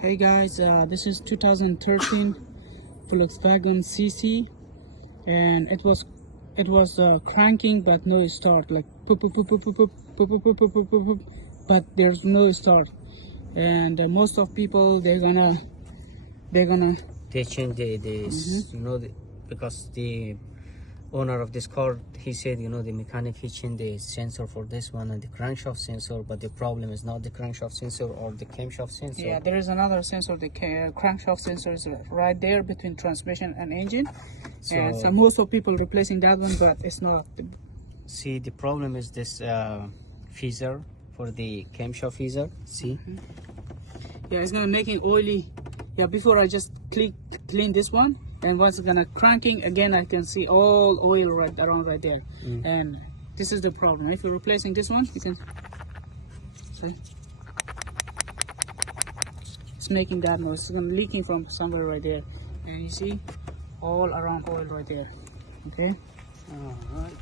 Hey guys, this is 2013 Volkswagen CC, and it was cranking but no start, like poop, poop, poop, poop, poop, poop, poop, poop, poop, poop, poop, poop, poop, but there's no start. And most of people they're gonna They change this, because the owner of this car, he said, the mechanic, he changed the sensor for this one and the crankshaft sensor, but the problem is not the crankshaft sensor or the camshaft sensor. yeah, there is another sensor. The crankshaft sensor is right there between transmission and engine, and so most of people replacing that one, but it's not. See, the problem is this feezer for the camshaft feezer. See, yeah, it's gonna make it oily. Yeah, before I just clean this one, and once it's gonna cranking again, I can see all oil right around right there. And this is the problem. If you're replacing this one, you can see it's making that noise. It's gonna leaking from somewhere right there, and you see all around oil right there. Okay. all right.